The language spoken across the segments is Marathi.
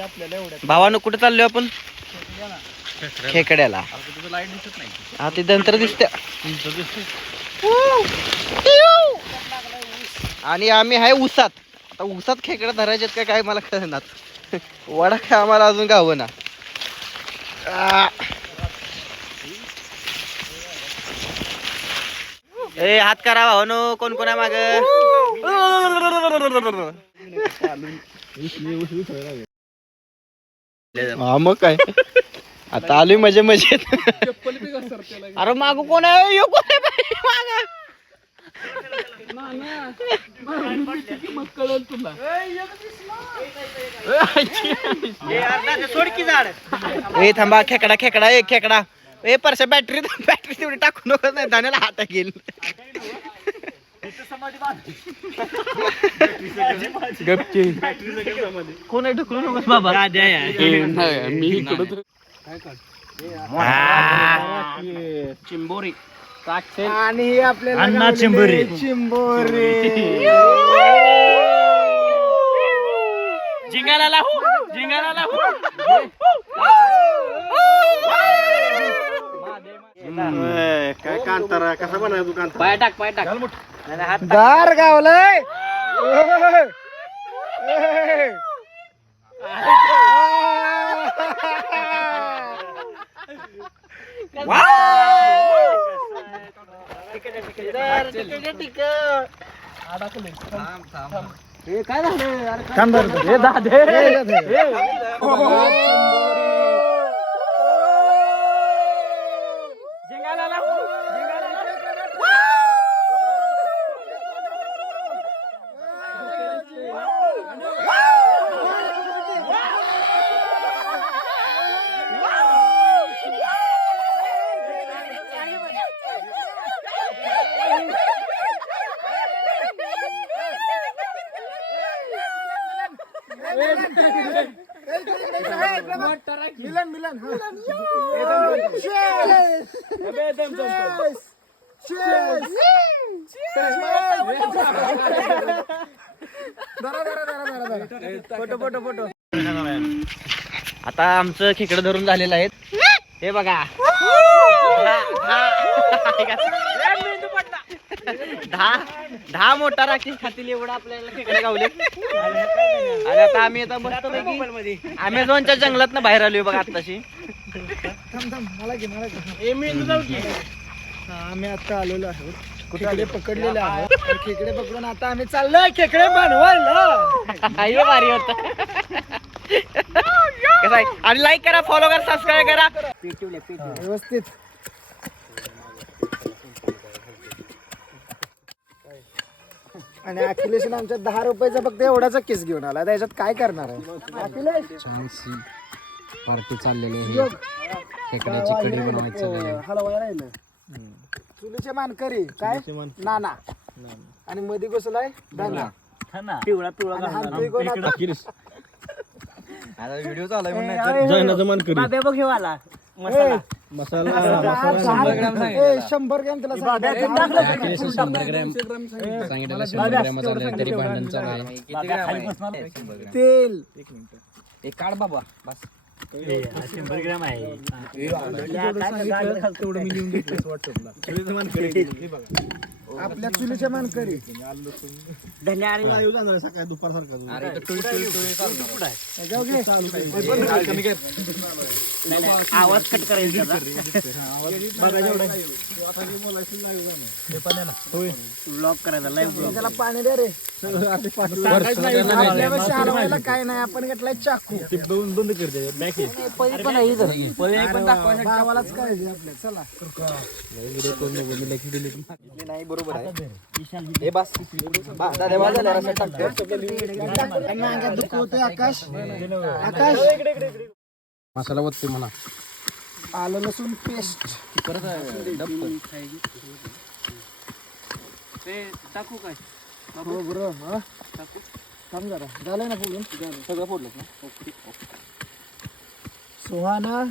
आपल्याला एवढ्यात भावानं कुठे चाललोय आपण? खेकड्याला. तुझं लाइट दिसत नाही. हा ते नंतर दिसते आणि आम्ही आहे उसात आता उसात खेकडा धरायचे काय काय मला कळणार. वडा काय आम्हाला अजून गाव ना ए हात करा भावानो कोण कोण आहे माग हा मग काय? आता आलोय मजे मजेत. चप्पल बी घसर त्याला. अरे माग कोण आहे? यो कोण आहे बाई? मागं. मग कळल तुला. ए थांबा खेकडा खेकडा ए खेकडा. ए परशा बॅटरी बॅटरी तेवढी टाकू नको नाही धान्याला हात गेल. गपची कोण आहे ढकलू नकोस बाबा? मी इकडं चिंबोरी. आणि आपल्याला अण्णा चिंबोरी. चिंबोरी. जिंगाला लाहू जिंगाला लाहू. काय कांतारा कसा बनाय तू कांतारा? पाय टाक पाय टाक. दार गावलंय. काय झालं? Milan Milan photo photo photo आता आमचं खेकडं धरून झालेलं आहे हे बघा. दहा दहा मोठा राखी खातील एवढं आपल्याला खेकडे गावले. आणि आता आम्ही आता मस्त अमेझॉनच्या जंगलात ना बाहेर आलोय बघा हा, आम्ही आता आलेलो आहोत. खेकडे पकडलेले आहोत. खेकडे पकडून आता आम्ही चाललोय खेकडे बनवायला. भारी होत आणि लाईक करा फॉलो करा सबस्क्राईब करा. व्यवस्थित. आणि अखिलेश आमच्या दहा रुपयाचा फक्त एवढाचा केस घेऊन आला. त्याच्यात काय करणार आहे? अखिलेश? पार्टी चाललेली योग. खेकड्याची कढी बनवायचं हलवाय राहिलं. चुलीचे मानकरी. काय? नाना. आणि मध्ये बसलाय दाना पिवळा पिवळा? व्हिडिओ चालू बाबे बघ हे ए, दहा ग्रॅम ए, शंभर ग्रॅम त्याला सांगितलं. शंभर ग्रॅम सांगितलं. शंभर ग्रॅम चालू तरी भांडण चालू आहे. तेल. एक काढ बाबा बस. आपल्या चुलीचे मानकरी. आवाज कट करायचा ब्लॉग करायचा लाईव्ह ब्लॉग त्याला पाणी दे रे. आपल्यापाशी हलवायला काय नाही आपण घेतलाय चाकू. भावालाच काळजी आपल्या चला. नाही बरोबर. आहे. हे बस. बा- दादा बा असं टाकतो. आकाश. आकाश. मसाला वरती म्हणा. आलं लसूण पेस्ट टाकू काय? हो बरं हा. थांब जरा. झालंय ना फोडून? सगळं फोडलं ना? सुहाना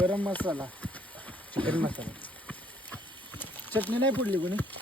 गरम मसाला. चिकन मसाला. चटणी नाही फोडली कोणी?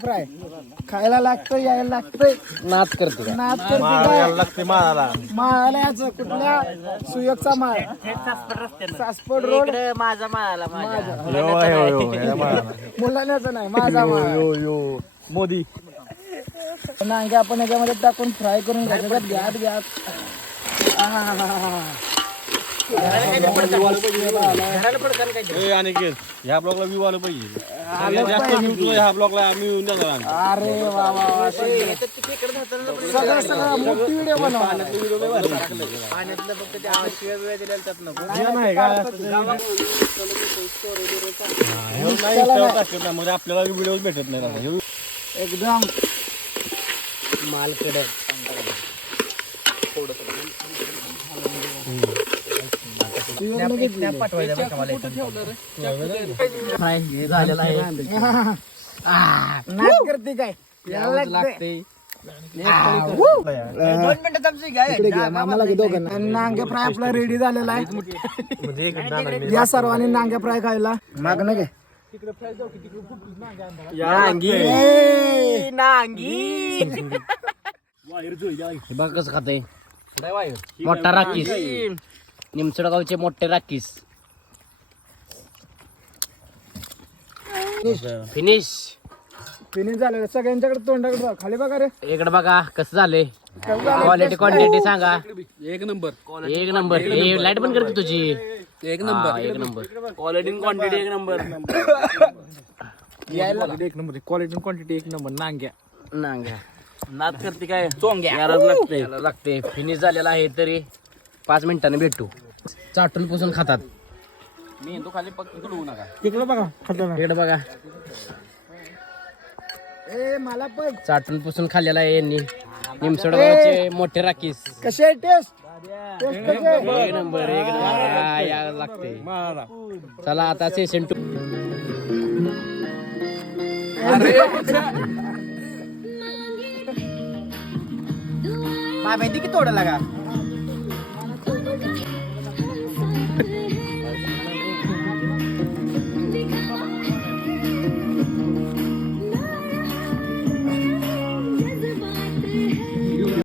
फ्राय खायला लागतं यायला लागतंय नाच करते नाच करते माळाला. याचं कुठल्या सुयोगचा माळ? सासपड रोड? इकडे माझा माळाला माझ्या. मुलाण्याचा नाही माझा माळ. मोदी. नांगे आपण याच्यामध्ये टाकून फ्राय करून घ्यायचं घ्यात घ्यात. ह्या ब्लॉगला व्ह्यू आलं पाहिजे. जास्त तुला ह्या ब्लॉगला आम्ही येऊन जाणार. अरे वा वा वा सगळं सगळं मोठी व्हिडिओ बनवा. पाण्यातलं फक्त ते आवाज शिवाय वेळ दिलेला त्यात नको. नाही नाही नाही, आपल्याला व्हिडिओ भेटत नाही. आता. करते काय लागते घ्या नांगे फ्राय आपला रेडी झालेला आहे. या सर्वांनी नांगे फ्राय खायला. मागणं घे हे बघ कसं खाते मोठा राखीस. निमसोडगावचे मोठे राखीस. फिनिश. फिनिश झालेलं सगळ्यांच्याकडे तोंडाकडे बघा. खाली बघा रे. इकडे बघा कसं झालं? क्वालिटी क्वांटिटी सांगा. एक नंबर. एक नंबर. हे लाइट पण करते तुझी. एक नंबर. एक नंबर. क्वालिटी क्वांटिटी एक नंबर. एक नंबर. क्वालिटी क्वांटिटी एक नंबर. नांग्या. नांग्या. नाच करते काय? चोंग्या. लागते. लागते. फिनिश झालेला आहे तरी पाच मिनिटांनी भेटू. चाटून पुसून खातात. मी तो खाली पक्क तुडवू नका. इकडे बघा खाताना. इकडे बघा. ए मला पण. चाटून पुसून खाल्लेला आहे यांनी. निमसोडगावचे मोठे राखीस. कशी आहे टेस्ट एक नंबर एक नंबर या लागते. चला आता सेशन टू माहिती की तोडा लागा?